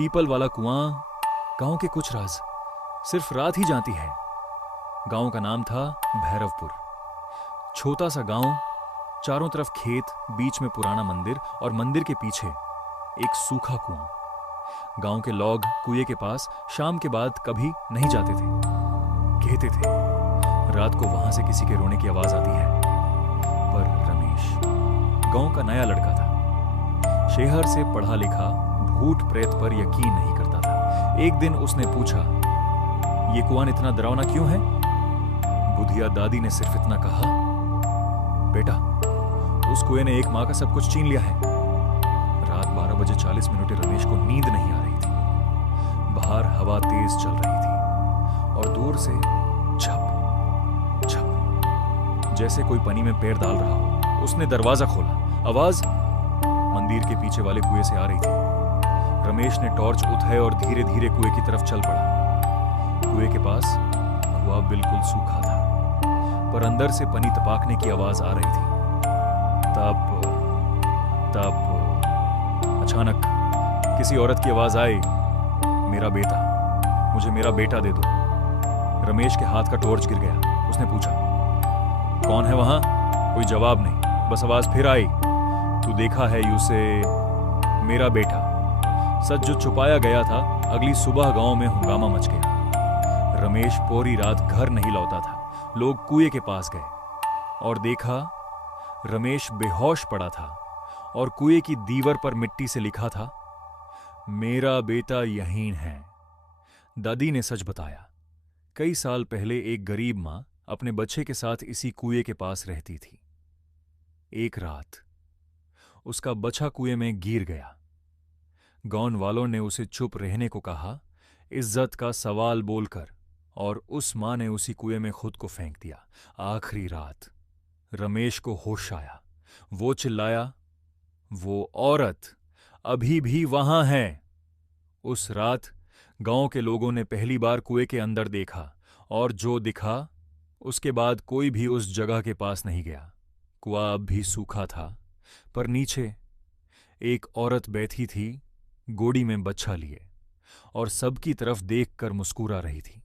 People वाला कुआं, गांव के कुछ राज सिर्फ रात ही जानती है। गांव का नाम था भैरवपुर। छोटा सा गांव, चारों तरफ खेत, बीच में पुराना मंदिर और मंदिर के पीछे एक सूखा कुआं। गांव के लोग कुएं के पास शाम के बाद कभी नहीं जाते थे। कहते थे रात को वहां से किसी के रोने की आवाज आती है। पर रमेश गांव का नया लड़का था। शहर से पढ़ा लिखा, भूत प्रेत पर यकीन नहीं करता था। एक दिन उसने पूछा, ये कुआं इतना डरावना क्यों है? बुधिया दादी ने सिर्फ इतना कहा, बेटा, उस कुएं ने एक मां का सब कुछ छीन लिया है। रात 12:40 रमेश को नींद नहीं आ रही थी। बाहर हवा तेज चल रही थी और दूर से झप झप, जैसे कोई पानी में पैर डाल रहा हो। उसने दरवाजा खोला। आवाज मंदिर के पीछे वाले कुएं से आ रही थी। रमेश ने टॉर्च उठाई और धीरे धीरे कुएं की तरफ चल पड़ा। कुएं के पास कुआं बिल्कुल सूखा था, पर अंदर से पानी टपकने की आवाज आ रही थी। तब अचानक किसी औरत की आवाज आई, मेरा बेटा, मुझे मेरा बेटा दे दो। रमेश के हाथ का टॉर्च गिर गया। उसने पूछा, कौन है वहां? कोई जवाब नहीं, बस आवाज फिर आई, तू देखा है उसे, मेरा बेटा। सच जो छुपाया गया था, अगली सुबह गांव में हंगामा मच गया। रमेश पूरी रात घर नहीं लौटा था। लोग कुएं के पास गए और देखा रमेश बेहोश पड़ा था और कुएं की दीवार पर मिट्टी से लिखा था, मेरा बेटा यहीं है। दादी ने सच बताया। कई साल पहले एक गरीब मां अपने बच्चे के साथ इसी कुएं के पास रहती थी। एक रात उसका बच्चा कुएं में गिर गया। गांव वालों ने उसे चुप रहने को कहा, इज्जत का सवाल बोलकर, और उस मां ने उसी कुएं में खुद को फेंक दिया। आखिरी रात रमेश को होश आया। वो चिल्लाया, वो औरत अभी भी वहां है। उस रात गांव के लोगों ने पहली बार कुएं के अंदर देखा, और जो दिखा उसके बाद कोई भी उस जगह के पास नहीं गया। कुआं अब भी सूखा था, पर नीचे एक औरत बैठी थी, गोदी में बच्चा लिए, और सबकी तरफ देखकर मुस्कुरा रही थी।